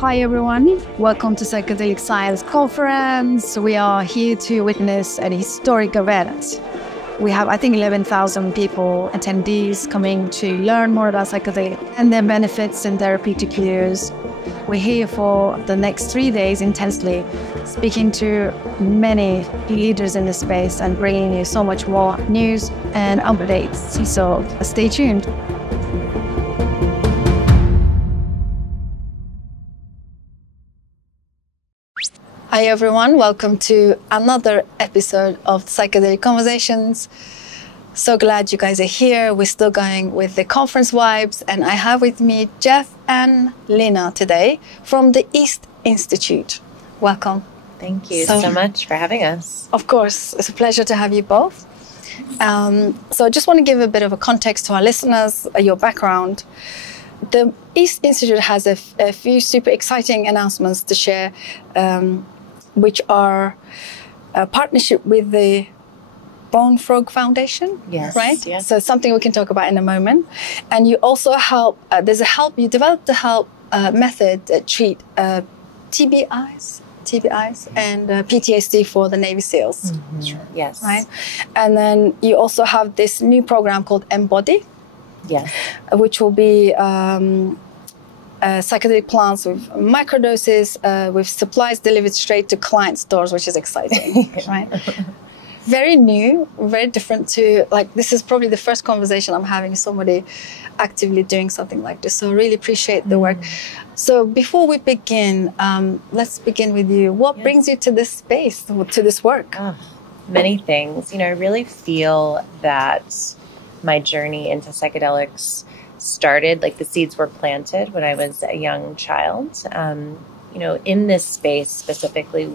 Hi everyone, welcome to Psychedelic Science Conference. We are here to witness an historic event. We have, I think, 11,000 people, attendees coming to learn more about psychedelics and their benefits and therapeutic use. We're here for the next 3 days intensely, speaking to many leaders in the space and bringing you so much more news and updates. So stay tuned. Hi everyone, welcome to another episode of Psychedelic Conversations. So glad you guys are here. We're still going with the conference vibes, and I have with me Jeff and Lena today from the East Institute. Welcome. Thank you so much for having us. Of course, it's a pleasure to have you both. So I just want to give a bit of a context to our listeners, your background. The East Institute has a few super exciting announcements to share, which are a partnership with the Bonefrog Foundation, yes, right? Yes. So it's something we can talk about in a moment. And you also help, you developed a help method that treat TBIs and PTSD for the Navy SEALs. Mm-hmm. Yes. Right? And then you also have this new program called Embody. Yes. Which will be psychedelic plants with microdoses, with supplies delivered straight to client stores, which is exciting, right? Very new, very different to, like, this is probably the first conversation I'm having with somebody actively doing something like this. So I really appreciate the work. So before we begin, let's begin with you. What brings you to this space, to this work? Many things. You know, I really feel that my journey into psychedelics started, like the seeds were planted when I was a young child. You know, in this space specifically,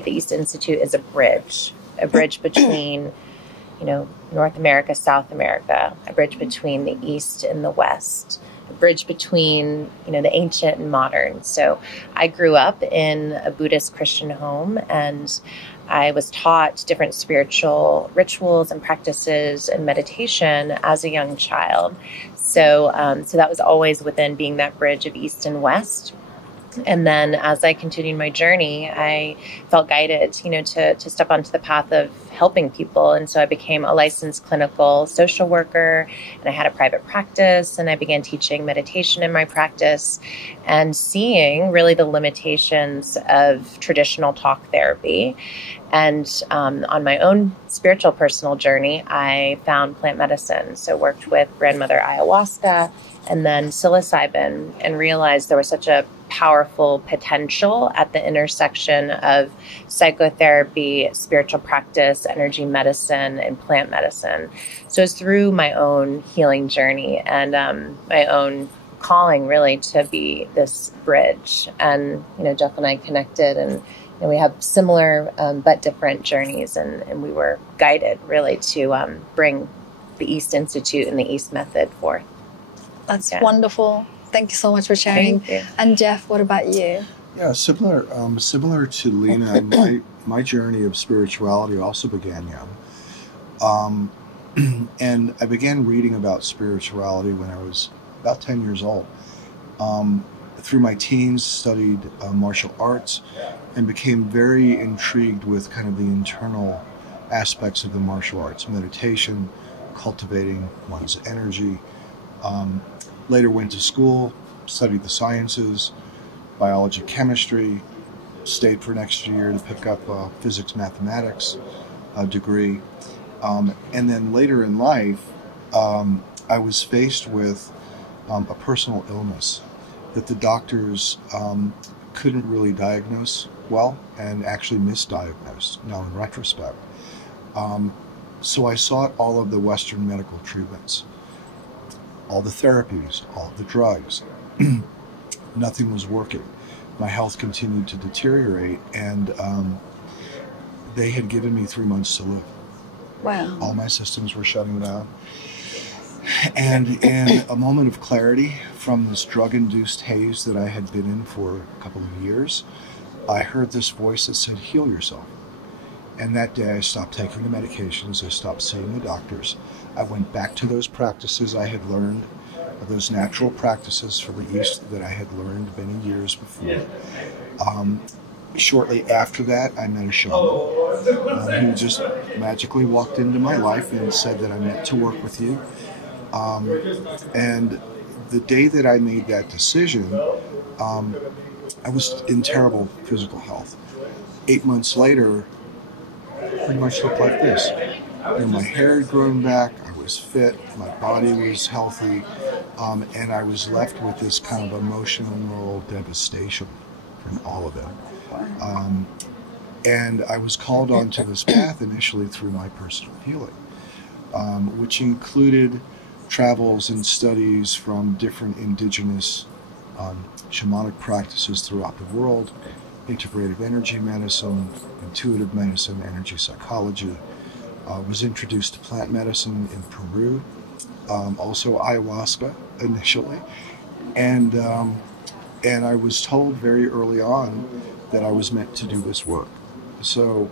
the East Institute is a bridge between, you know, North America, South America, a bridge between the East and the West, a bridge between, you know, the ancient and modern. So I grew up in a Buddhist Christian home, and I was taught different spiritual rituals and practices and meditation as a young child. So that was always within being that bridge of East and West. And then as I continued my journey, I felt guided, you know, to step onto the path of helping people. And so I became a licensed clinical social worker, and I had a private practice, and I began teaching meditation in my practice and seeing really the limitations of traditional talk therapy. And on my own spiritual personal journey, I found plant medicine. So worked with grandmother ayahuasca and then psilocybin, and realized there was such a powerful potential at the intersection of psychotherapy, spiritual practice, energy medicine, and plant medicine. So it's through my own healing journey and my own calling really to be this bridge. And, you know, Jeff and I connected, and we have similar but different journeys, and we were guided really to bring the East Institute and the East Method forth. That's wonderful. Thank you so much for sharing. Thank you. And Jeff, what about you? Yeah, similar to Lena, my journey of spirituality also began young. And I began reading about spirituality when I was about 10 years old. Through my teens, studied martial arts and became very intrigued with kind of the internal aspects of the martial arts, meditation, cultivating one's energy. Later went to school, studied the sciences, biology, chemistry, stayed for next year to pick up a physics, mathematics degree. And then later in life, I was faced with a personal illness that the doctors couldn't really diagnose well, and actually misdiagnosed now in retrospect. So I sought all of the Western medical treatments, all the therapies, all the drugs. Nothing was working. My health continued to deteriorate, and they had given me 3 months to live. Wow. All my systems were shutting down. And in a moment of clarity from this drug-induced haze that I had been in for a couple of years, I heard this voice that said, heal yourself. And that day I stopped taking the medications, I stopped seeing the doctors. I went back to those practices I had learned those natural practices from the East that I had learned many years before. Shortly after that, I met a shaman who just magically walked into my life and said that I meant to work with you. And the day that I made that decision, I was in terrible physical health. 8 months later, pretty much looked like this. My hair had grown back, I was fit, my body was healthy, and I was left with this kind of emotional devastation from all of it. And I was called onto this path initially through my personal healing, which included travels and studies from different indigenous shamanic practices throughout the world, integrative energy medicine, intuitive medicine, energy psychology. Was introduced to plant medicine in Peru, also ayahuasca initially, and I was told very early on that I was meant to do this work. So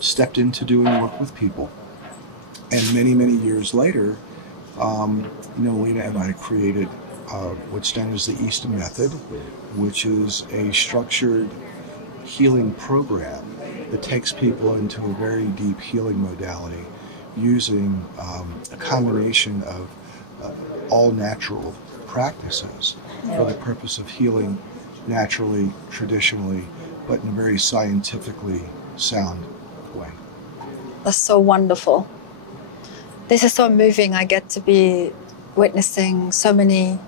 stepped into doing work with people, and many years later, Lena and I created what's known as the Eastern Method, which is a structured healing program that takes people into a very deep healing modality using a combination of all natural practices for the purpose of healing naturally, traditionally, but in a very scientifically sound way. That's so wonderful. This is so moving. I get to be witnessing so many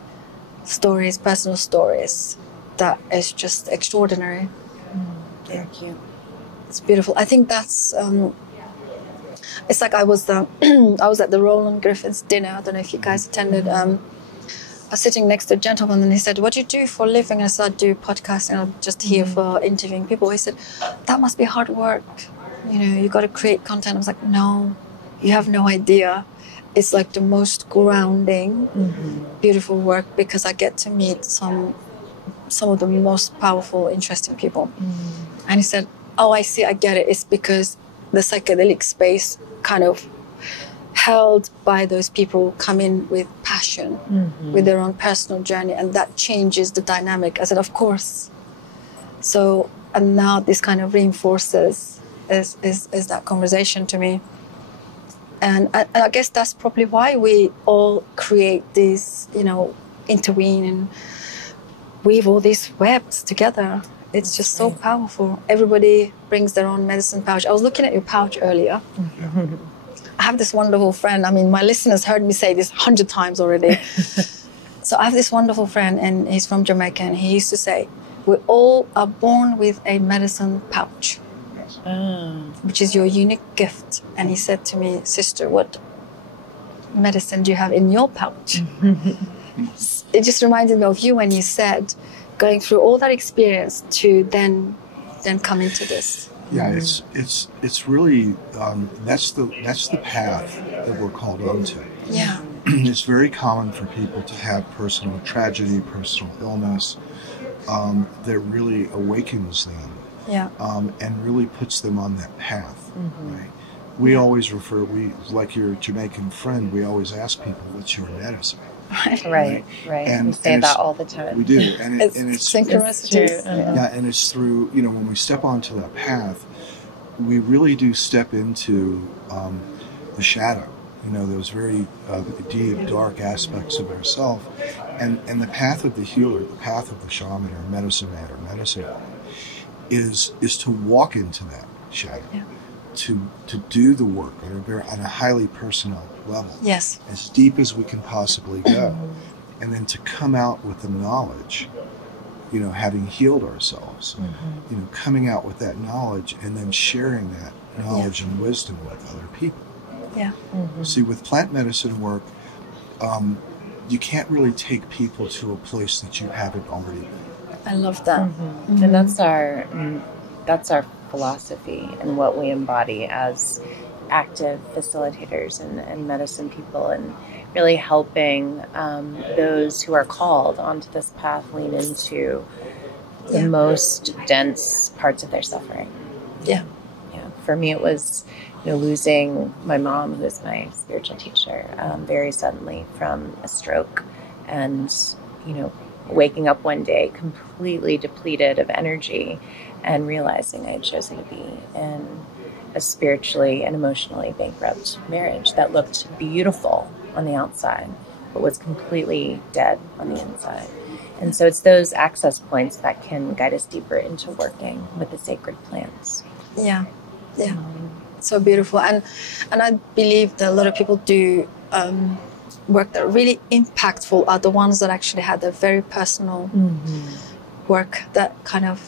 stories, personal stories, that is just extraordinary. Thank you. It's beautiful. I think that's it's like I was I was at the Roland Griffiths dinner. I don't know if you guys attended. I was sitting next to a gentleman, and he said, "What do you do for a living?" And I said, "I do podcasting. I'm just here for interviewing people." He said, "That must be hard work. You got to create content." I was like, "No, you have no idea. It's like the most grounding, beautiful work, because I get to meet some of the most powerful, interesting people." And he said, "Oh, I see, I get it. It's because the psychedelic space kind of held by those people come in with passion, with their own personal journey, and that changes the dynamic." I said, "Of course." So, and now this kind of reinforces is that conversation to me. And I guess that's probably why we all create these, intervene and weave all these webs together. It's just so powerful. Everybody brings their own medicine pouch. I was looking at your pouch earlier. I have this wonderful friend. I mean, my listeners heard me say this 100 times already. So I have this wonderful friend, and he's from Jamaica, and he used to say, "We all are born with a medicine pouch, which is your unique gift." And he said to me, "Sister, what medicine do you have in your pouch?" It just reminded me of you when you said, going through all that experience to then come into this. Yeah, it's really that's the path that we're called onto. Yeah. It's very common for people to have personal tragedy, personal illness that really awakens them. Yeah. And really puts them on that path. Right? We always like your Jamaican friend, we always ask people, "What's your medicine?" Right. And we say that all the time. We do, and it's synchronicity. Yeah, and it's through when we step onto that path, we really do step into the shadow. Those very deep, dark aspects of ourselves, and the path of the healer, the path of the shaman or medicine man or medicine woman, is to walk into that shadow, to do the work on a highly personal level, as deep as we can possibly go, and then to come out with the knowledge, having healed ourselves, coming out with that knowledge and then sharing that knowledge and wisdom with other people. Yeah. See, with plant medicine work, you can't really take people to a place that you haven't already been. I love that. And that's our philosophy and what we embody as active facilitators and medicine people, and really helping those who are called onto this path lean into the most dense parts of their suffering. For me, it was, losing my mom, who is my spiritual teacher, very suddenly from a stroke, and, waking up one day completely depleted of energy and realizing I had chosen to be in a spiritually and emotionally bankrupt marriage that looked beautiful on the outside, but was completely dead on the inside. And so it's those access points that can guide us deeper into working with the sacred plants. Yeah. So beautiful. And I believe that a lot of people do work that are really impactful are the ones that actually had a very personal work that kind of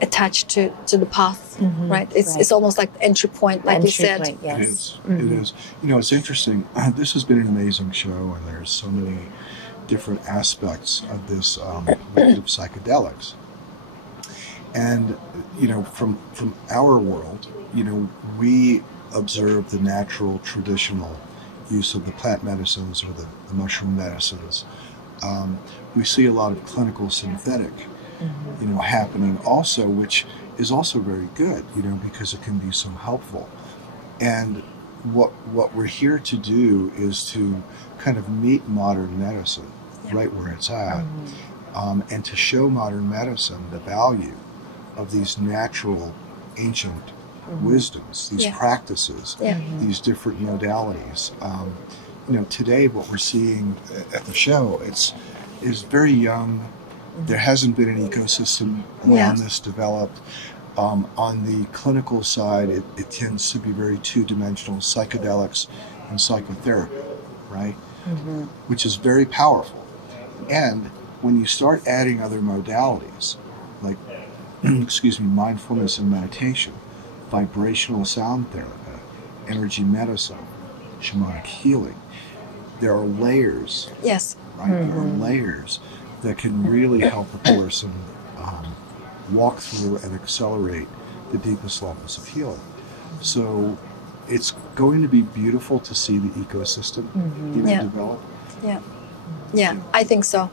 attached to the path, right? It's almost like the entry point, like you said. Point, yes. It is. It's interesting. This has been an amazing show, and there's so many different aspects of this of psychedelics. And, from our world, we observe the natural, traditional use of the plant medicines or the mushroom medicines. We see a lot of clinical synthetic, happening also, which is also very good, because it can be so helpful. And what we're here to do is to kind of meet modern medicine right where it's at, and to show modern medicine the value of these natural, ancient wisdoms, these practices, these different modalities. Today what we're seeing at the show, is very young. There hasn't been an ecosystem around this developed. On the clinical side, it tends to be very two-dimensional, psychedelics and psychotherapy, right? Which is very powerful. And when you start adding other modalities, like, mindfulness and meditation, vibrational sound therapy, energy medicine, shamanic healing, there are layers. Yes. Right? There are layers that can really help a person walk through and accelerate the deepest levels of healing. So it's going to be beautiful to see the ecosystem develop. Yeah, I think so.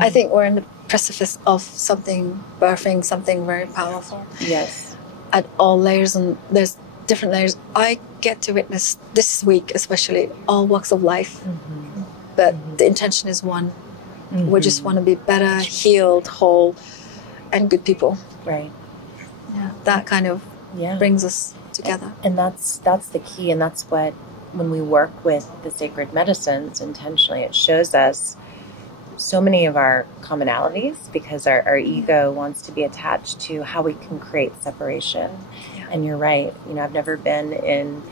I think we're in the precipice of birthing something very powerful. Yes. At all layers, and there's different layers. I get to witness this week, especially, all walks of life. But the intention is one. We just want to be better, healed, whole, and good people. Right. Yeah, that kind of brings us together. And that's the key, and that's what, when we work with the sacred medicines intentionally, it shows us so many of our commonalities, because our ego wants to be attached to how we can create separation. And you're right. I've never been in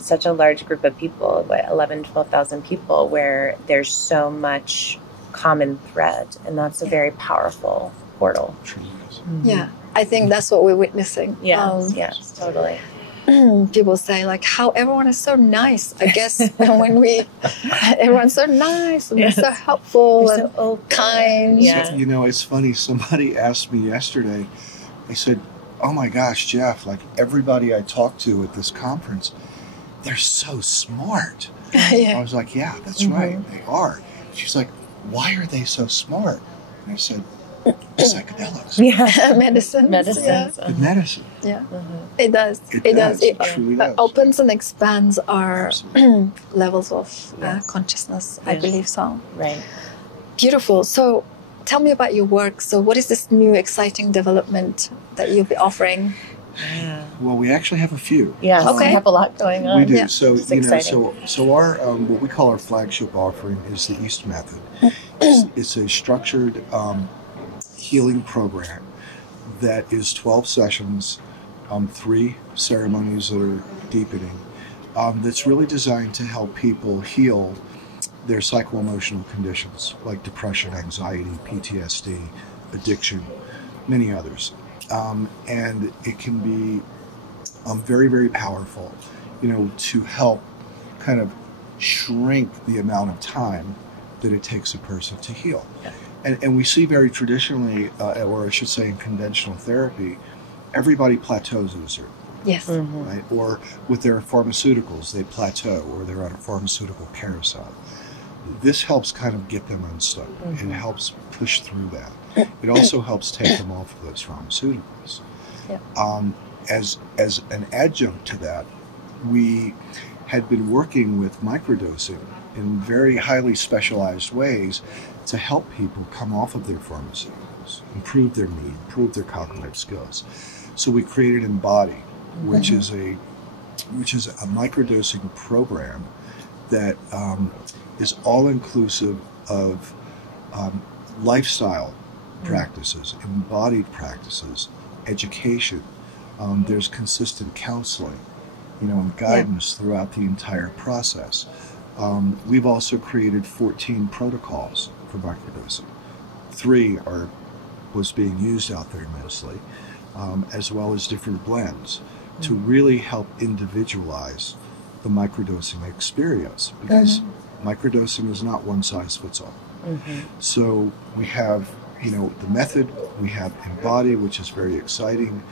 such a large group of people, 11, 12,000 people, where there's so much common thread, and that's a very powerful portal. Yeah, I think that's what we're witnessing. Yes, totally. People say, like, how everyone is so nice. I guess when everyone's so nice and they're so helpful and so kind. Yeah. So, it's funny. Somebody asked me yesterday, they said, oh my gosh, Jeff, like everybody I talked to at this conference, they're so smart. I was like, yeah, that's right. They are. She's like, why are they so smart? And I said, psychedelics. Medicine. The medicine. It does. It truly does. Opens and expands our levels of consciousness. I believe so. Right. Beautiful. So tell me about your work. So what is this new exciting development that you'll be offering? Well, we actually have a few. We have a lot going on. We do. Yeah. So so our what we call our flagship offering is the East Method. It's a structured healing program that is 12 sessions, 3 ceremonies that are deepening. That's really designed to help people heal their psycho-emotional conditions like depression, anxiety, PTSD, addiction, many others. And it can be very, very powerful, to help kind of shrink the amount of time that it takes a person to heal. And we see very traditionally, or I should say in conventional therapy, everybody plateaus at a certain point. Yes. Right? Or with their pharmaceuticals, they plateau, or they're on a pharmaceutical carousel. This helps kind of get them unstuck. It helps push through that. It also helps take them off of those pharmaceuticals. as an adjunct to that, we had been working with microdosing in very highly specialized ways to help people come off of their pharmaceuticals, improve their mood, improve their cognitive skills. So we created Embody, which is a microdosing program that is all inclusive of lifestyle practices, embodied practices, education. There's consistent counseling, and guidance throughout the entire process. We've also created 14 protocols for microdosing. 3 was being used out there mostly, as well as different blends to really help individualize the microdosing experience, because microdosing is not one size fits all. So we have, the method, we have Embody, which is very exciting.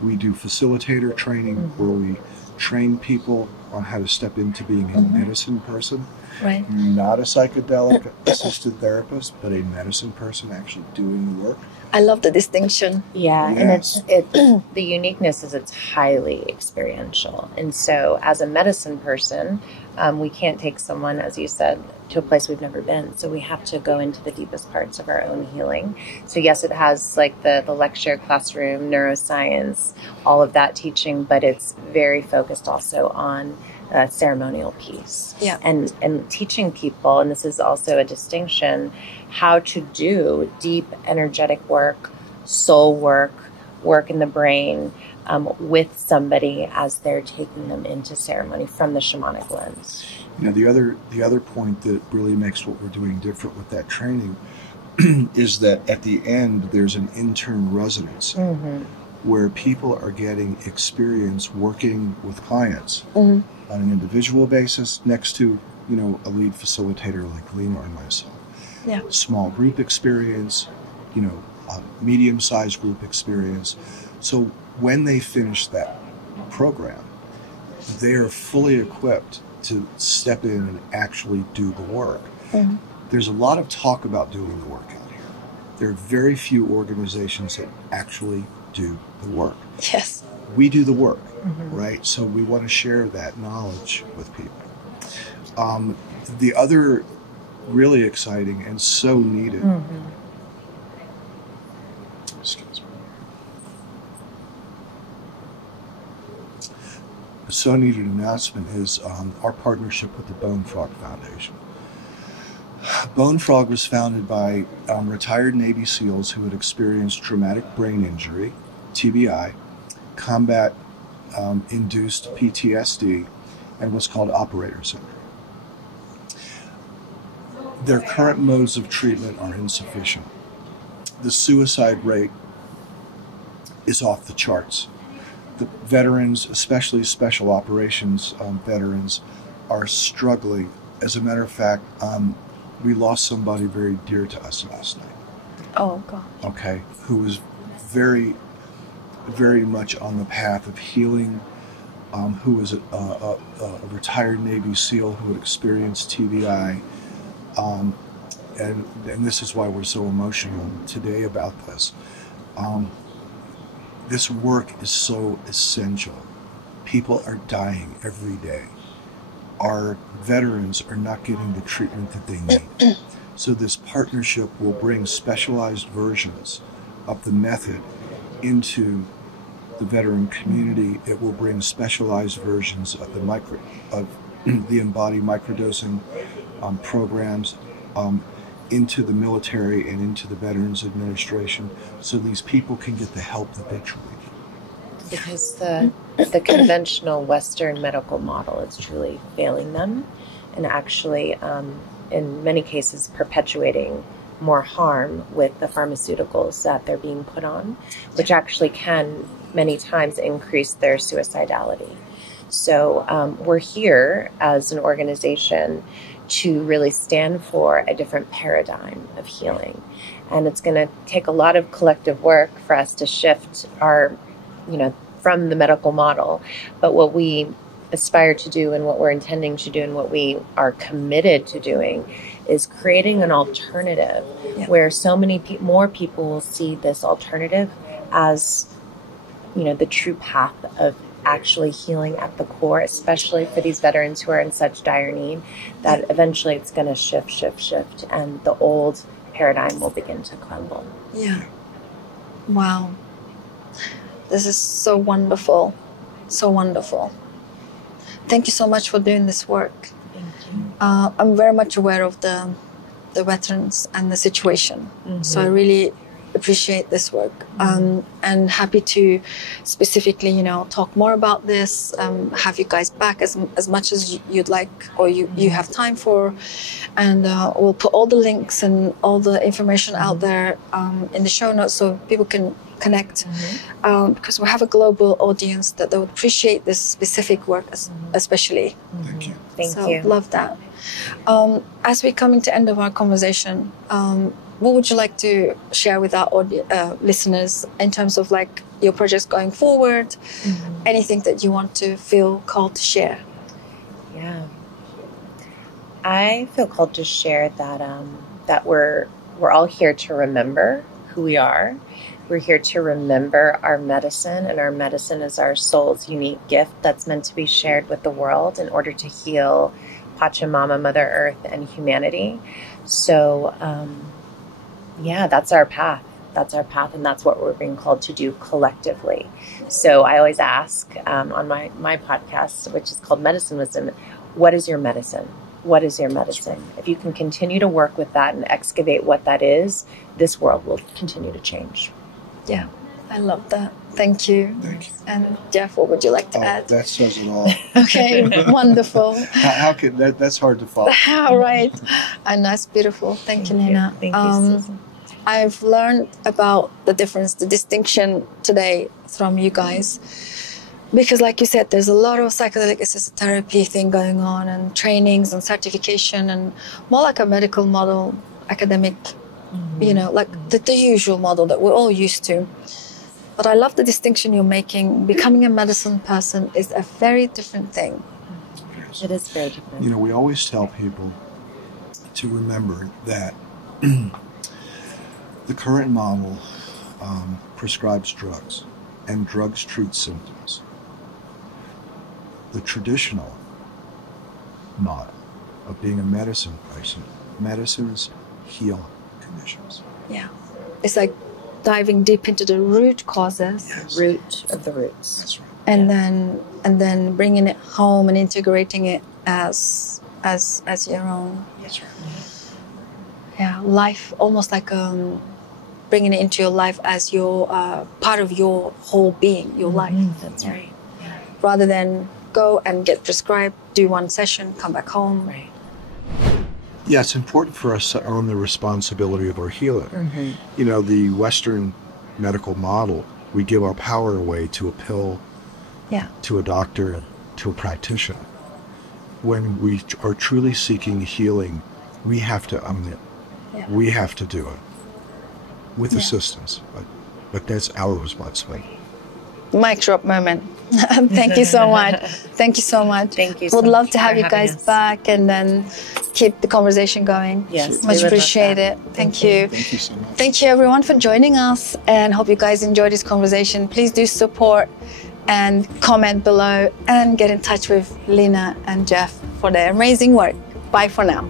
We do facilitator training where we train people on how to step into being a medicine person. Right. Not a psychedelic-assisted therapist, but a medicine person actually doing the work. I love the distinction. Yeah, Yes. and it's the uniqueness is it's highly experiential. And so as a medicine person, we can't take someone, as you said, to a place we've never been. So we have to go into the deepest parts of our own healing. So yes, it has like the lecture, classroom, neuroscience, all of that teaching, but it's very focused also on ceremonial piece. Yeah. And teaching people, and this is also a distinction, how to do deep energetic work, soul work, work in the brain, with somebody as they're taking them into ceremony from the shamanic lens. The other point that really makes what we're doing different with that training is that at the end there's an intern residence where people are getting experience working with clients on an individual basis next to a lead facilitator like Lena and myself. Yeah. Small group experience, a medium-sized group experience. So when they finish that program, they're fully equipped to step in and actually do the work. There's a lot of talk about doing the work out here. There are very few organizations that actually do the work. Yes. We do the work, right? So we want to share that knowledge with people. The other really exciting and so needed, excuse me, so needed announcement is our partnership with the Bonefrog Foundation. Bonefrog was founded by retired Navy SEALs who had experienced traumatic brain injury, TBI, combat-induced PTSD, and what's called operator syndrome. Their current modes of treatment are insufficient. The suicide rate is off the charts. The veterans, especially special operations veterans, are struggling. As a matter of fact, we lost somebody very dear to us last night. Oh, God. Okay, who was very, very much on the path of healing, who was a retired Navy SEAL who had experienced TBI. And this is why we're so emotional today about this. This work is so essential. People are dying every day. Our veterans are not getting the treatment that they need. So this partnership will bring specialized versions of the method into the veteran community. It will bring specialized versions of the Embody microdosing programs into the military and into the Veterans Administration, so these people can get the help that they truly need. Because the conventional Western medical model is truly failing them, and actually, in many cases, perpetuating more harm with the pharmaceuticals that they're being put on, which actually can many times increase their suicidality. So we're here as an organization to really stand for a different paradigm of healing. And it's going to take a lot of collective work for us to shift our, from the medical model. But what we aspire to do and what we're intending to do and what we are committed to doing is creating an alternative where so many more people will see this alternative as, the true path of actually healing at the core, especially for these veterans who are in such dire need, that eventually it's going to shift, and the old paradigm will begin to crumble. Yeah. Wow. This is so wonderful. So wonderful. Thank you so much for doing this work. Thank you. I'm very much aware of the veterans and the situation. So I really appreciate this work, and happy to specifically, talk more about this, have you guys back as much as you'd like, or you have time for, and we'll put all the links and all the information out there in the show notes so people can connect, because we have a global audience that they would appreciate this specific work, especially. Thank you. Thank you. Love that. As we're coming to end of our conversation, what would you like to share with our listeners in terms of like your projects going forward? Anything that you want to feel called to share? Yeah, I feel called to share that that we're all here to remember who we are. We're here to remember our medicine, and our medicine is our soul's unique gift that's meant to be shared with the world in order to heal Pachamama, Mother Earth, and humanity. So, that's our path. That's our path, and that's what we're being called to do collectively. So I always ask on my podcast, which is called Medicine Wisdom, what is your medicine? What is your medicine? If you can continue to work with that and excavate what that is, this world will continue to change. Yeah, I love that. Thank you. Thank you. And Jeff, what would you like to add? That says it all. Okay, wonderful. How could that's hard to follow. All right. And that's beautiful. Thank you, Lena. Thank you, Susan. I've learned about the difference, the distinction today from you guys. Because like you said, there's a lot of psychedelic-assisted therapy thing going on, and trainings and certification, and more like a medical model, academic, like the usual model that we're all used to. But I love the distinction you're making. Becoming a medicine person is a very different thing. It is very different. We always tell people to remember that the current model prescribes drugs, and drugs treat symptoms. The traditional model of being a medicine person, medicines heal conditions. Yeah. It's like diving deep into the root causes. Yes. Root of the roots. That's right. And then bringing it home and integrating it as your own. That's right. Yeah, life, almost like bringing it into your life as your part of your whole being, your life. That's right. Yeah. Rather than go and get prescribed, do one session, come back home. Right. Yeah, it's important for us to own the responsibility of our healing. The Western medical model, we give our power away to a pill, to a doctor, to a practitioner. When we are truly seeking healing, we have to own it. Yeah. We have to do it with assistance, but that's our responsibility. Mic drop moment. Thank you so much. Thank you so much. Thank you so Would much love to have for you having guys us. back and then keep the conversation going. Yes, much we would love appreciate that. it. Thank you. Thank you so much. Thank you everyone for joining us, and hope you guys enjoyed this conversation. Please do support and comment below and get in touch with Lena and Jeff for their amazing work. Bye for now.